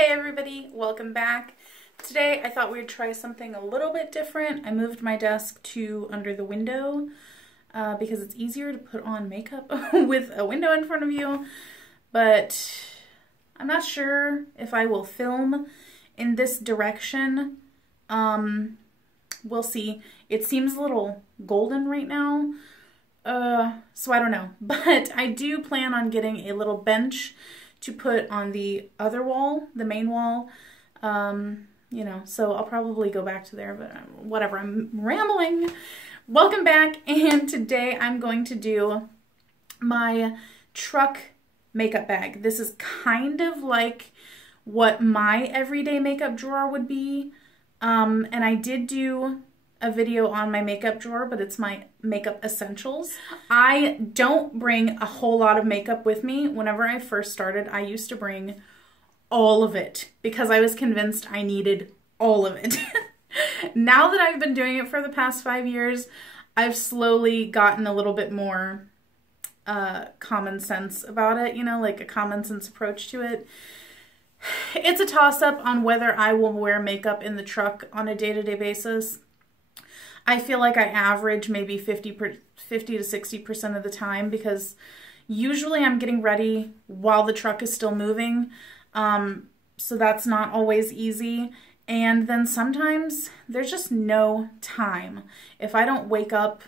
Hey everybody, welcome back. Today I thought we'd try something a little bit different. I moved my desk to under the window because it's easier to put on makeup with a window in front of you, but I'm not sure if I will film in this direction. We'll see. It seems a little golden right now, so I don't know, but I do plan on getting a little bench to put on the other wall, the main wall, you know, so I'll probably go back to there, but whatever, I'm rambling. Welcome back, and today I'm going to do my truck makeup bag. This is kind of like what my everyday makeup drawer would be, and I did do a video on my makeup drawer, but it's my makeup essentials. I don't bring a whole lot of makeup with me. Whenever I first started, I used to bring all of it because I was convinced I needed all of it. Now that I've been doing it for the past 5 years, I've slowly gotten a little bit more common sense about it, you know, like a common sense approach to it. It's a toss-up on whether I will wear makeup in the truck on a day-to-day basis. I feel like I average maybe 50 to 60% of the time because usually I'm getting ready while the truck is still moving, so that's not always easy. And then sometimes there's just no time. If I don't wake up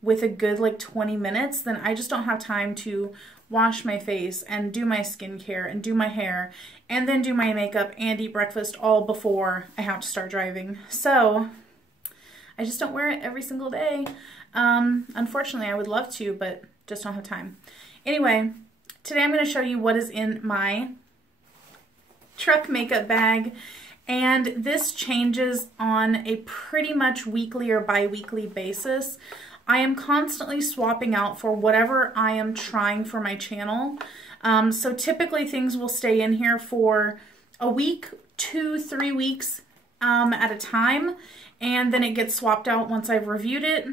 with a good like 20 minutes, then I just don't have time to wash my face and do my skincare and do my hair and then do my makeup and eat breakfast all before I have to start driving. So I just don't wear it every single day. Unfortunately, I would love to, but just don't have time. Anyway, today I'm going to show you what is in my truck makeup bag, and this changes on a pretty much weekly or bi-weekly basis. I am constantly swapping out for whatever I am trying for my channel. So typically things will stay in here for a week, 2-3 weeks at a time, and then it gets swapped out once I've reviewed it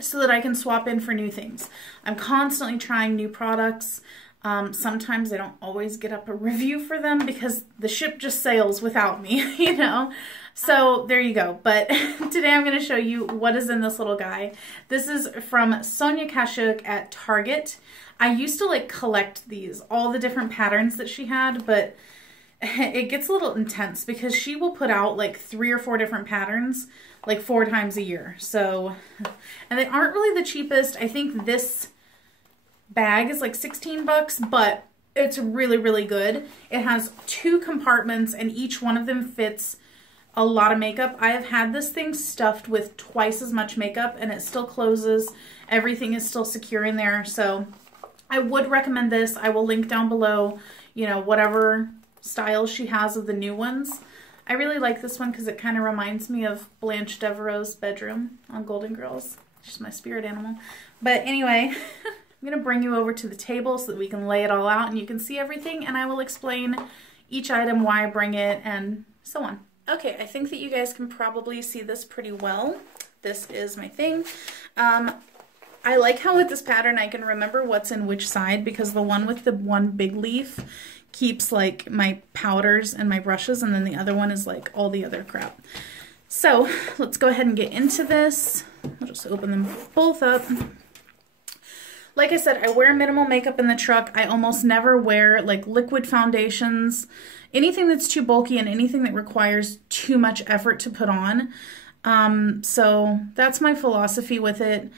so that I can swap in for new things. I'm constantly trying new products. Sometimes I don't always get up a review for them because the ship just sails without me, you know? So there you go. But today I'm going to show you what is in this little guy. This is from Sonia Kashuk at Target. I used to like collect these, all the different patterns that she had, but it gets a little intense because she will put out like 3 or 4 different patterns like 4 times a year. So, and they aren't really the cheapest. I think this bag is like 16 bucks, but it's really, really good. It has 2 compartments and each one of them fits a lot of makeup. I have had this thing stuffed with twice as much makeup and it still closes. Everything is still secure in there. So I would recommend this. I will link down below, you know, whatever style she has of the new ones. I really like this one because it kind of reminds me of Blanche Devereaux's bedroom on Golden Girls. She's my spirit animal. But anyway, I'm going to bring you over to the table so that we can lay it all out and you can see everything, and I will explain each item, why I bring it, and so on. Okay, I think that you guys can probably see this pretty well. This is my thing. I like how with this pattern I can remember what's in which side because the one with the one big leaf keeps like my powders and my brushes, and then the other one is like all the other crap. So let's go ahead and get into this. I'll just open them both up. Like I said, I wear minimal makeup in the truck. I almost never wear like liquid foundations, anything that's too bulky and anything that requires too much effort to put on. So that's my philosophy with it.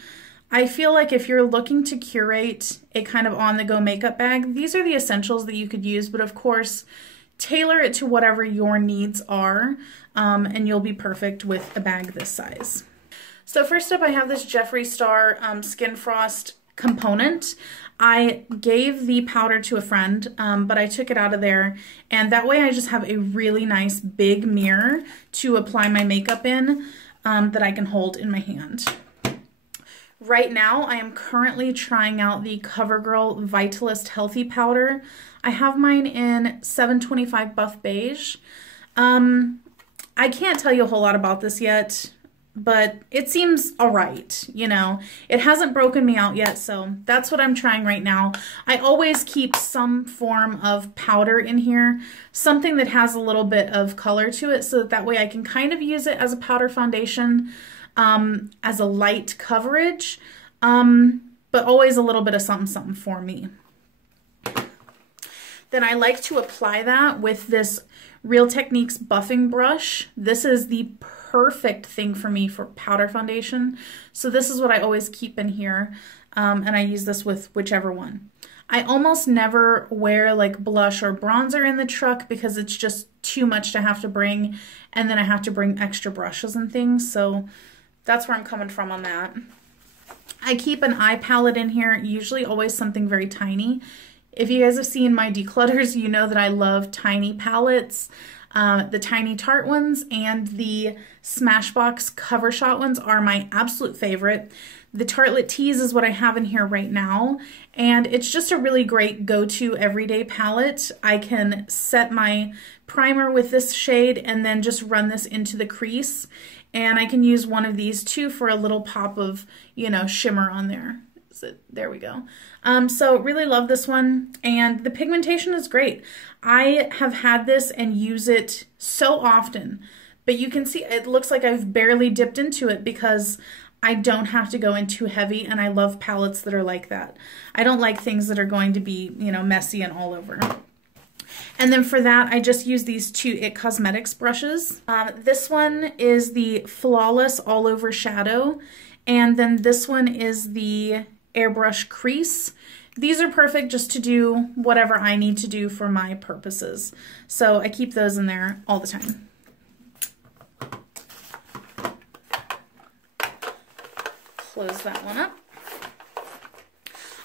I feel like if you're looking to curate a kind of on-the-go makeup bag, these are the essentials that you could use, but of course, tailor it to whatever your needs are, and you'll be perfect with a bag this size. So first up, I have this Jeffree Star Skin Frost component. I gave the powder to a friend, but I took it out of there, and that way I just have a really nice big mirror to apply my makeup in that I can hold in my hand. Right now, I am currently trying out the CoverGirl Vitalist Healthy Powder. I have mine in 725 Buff Beige. I can't tell you a whole lot about this yet, but it seems all right, you know. It hasn't broken me out yet, so that's what I'm trying right now. I always keep some form of powder in here, something that has a little bit of color to it, so that way I can kind of use it as a powder foundation, as a light coverage, but always a little bit of something for me. Then I like to apply that with this Real Techniques buffing brush. This is the perfect thing for me for powder foundation. So this is what I always keep in here, and I use this with whichever one. I almost never wear like blush or bronzer in the truck because it's just too much to have to bring, and then I have to bring extra brushes and things, so that's where I'm coming from on that. I keep an eye palette in here, usually always something very tiny. If you guys have seen my declutters, you know that I love tiny palettes. The tiny Tarte ones and the Smashbox Cover Shot ones are my absolute favorite. The Tartelette Tease is what I have in here right now, and it's just a really great go-to everyday palette. I can set my primer with this shade and then just run this into the crease, and I can use one of these too for a little pop of, you know, shimmer on there. There we go. So really love this one, and the pigmentation is great. I have had this and use it so often, but you can see it looks like I've barely dipped into it because I don't have to go in too heavy, and I love palettes that are like that. I don't like things that are going to be, you know, messy and all over. And then for that, I just use these two IT Cosmetics brushes. This one is the Flawless All Over Shadow, and then this one is the Airbrush Crease. These are perfect just to do whatever I need to do for my purposes. So I keep those in there all the time. Close that one up.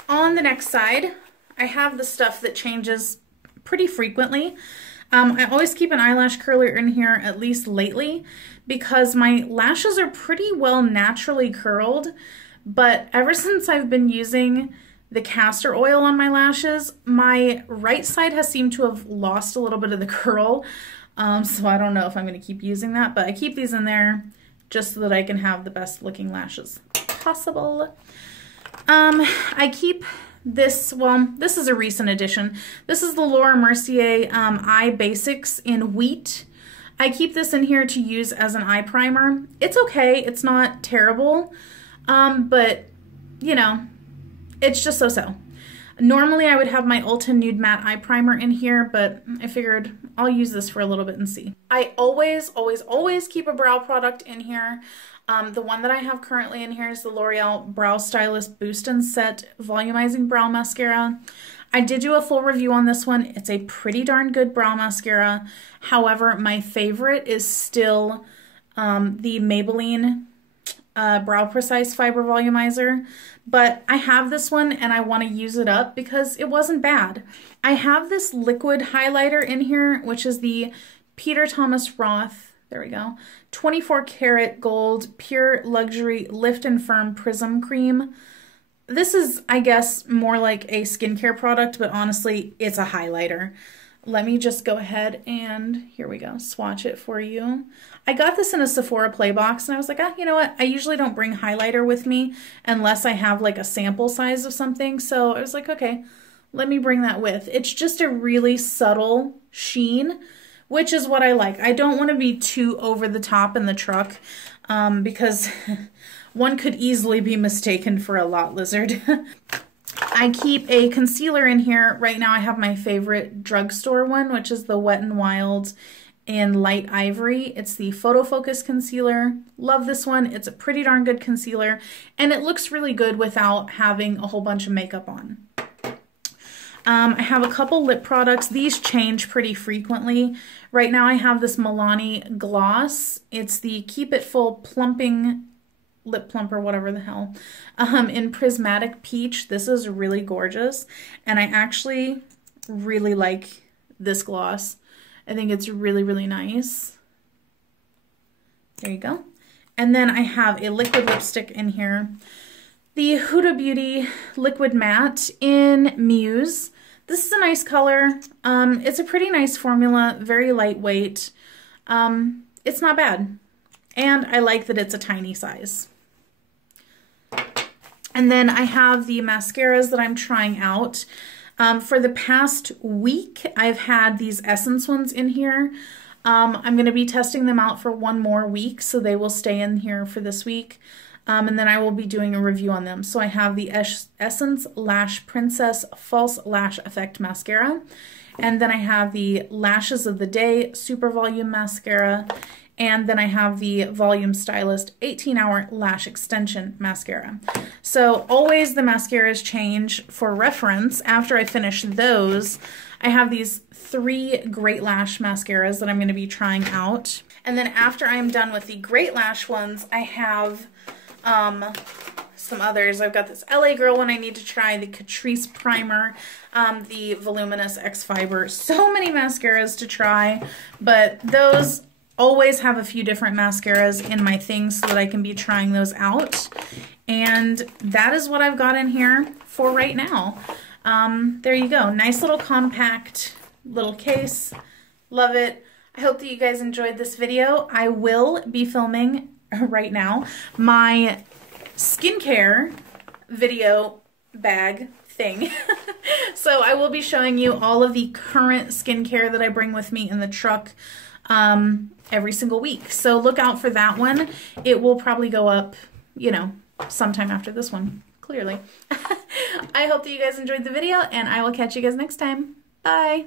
On the next side, I have the stuff that changes pretty frequently. I always keep an eyelash curler in here, at least lately, because my lashes are pretty well naturally curled, but ever since I've been using the castor oil on my lashes, my right side has seemed to have lost a little bit of the curl, so I don't know if I'm going to keep using that, but I keep these in there just so that I can have the best looking lashes possible. I keep this, well, this is a recent addition. This is the Laura Mercier Eye Basics in Wheat. I keep this in here to use as an eye primer. It's okay, it's not terrible, but you know, it's just so-so. Normally I would have my Ulta Nude Matte Eye Primer in here, but I figured I'll use this for a little bit and see. I always keep a brow product in here. The one that I have currently in here is the L'Oreal Brow Stylist Boost and Set Volumizing Brow Mascara. I did do a full review on this one. It's a pretty darn good brow mascara. However, my favorite is still the Maybelline Brow Precise Fiber Volumizer, but I have this one and I want to use it up because it wasn't bad. I have this liquid highlighter in here, which is the Peter Thomas Roth, there we go, 24 karat gold pure luxury lift and firm prism cream. This is, I guess, more like a skincare product, but honestly, it's a highlighter. Let me just go ahead and, here we go, swatch it for you. I got this in a Sephora Play box, and I was like, you know what? I usually don't bring highlighter with me unless I have like a sample size of something. So I was like, okay, let me bring that with. It's just a really subtle sheen, which is what I like. I don't want to be too over the top in the truck because one could easily be mistaken for a lot lizard. I keep a concealer in here. Right now I have my favorite drugstore one, which is the Wet n Wild in Light Ivory. It's the Photo Focus Concealer. Love this one. It's a pretty darn good concealer, and it looks really good without having a whole bunch of makeup on. I have a couple lip products. These change pretty frequently. Right now I have this Milani gloss. It's the Keep It Full Plumping Lip Plumper, whatever the hell, in Prismatic Peach. This is really gorgeous, and I actually really like this gloss. I think it's really, really nice. There you go. And then I have a liquid lipstick in here. The Huda Beauty Liquid Matte in Muse. This is a nice color. It's a pretty nice formula, very lightweight. It's not bad. And I like that it's a tiny size. And then I have the mascaras that I'm trying out. For the past week, I've had these Essence ones in here. I'm going to be testing them out for one more week, so they will stay in here for this week. And then I will be doing a review on them. So I have the Essence Lash Princess False Lash Effect Mascara. And then I have the Lashes of the Day Super Volume Mascara. And then I have the Volume Stylist 18-Hour Lash Extension Mascara. So always the mascaras change. For reference, after I finish those, I have these 3 Great Lash mascaras that I'm going to be trying out. And then after I'm done with the Great Lash ones, I have some others. I've got this LA Girl one I need to try, the Catrice Primer, the Voluminous X Fiber. So many mascaras to try, but those always have a few different mascaras in my things so that I can be trying those out. And that is what I've got in here for right now. There you go. Nice little compact little case. Love it. I hope that you guys enjoyed this video. I will be filming right now my skincare video bag thing. So I will be showing you all of the current skincare that I bring with me in the truck every single week. So look out for that one. It will probably go up, you know, sometime after this one, clearly. I hope that you guys enjoyed the video, and I will catch you guys next time. Bye!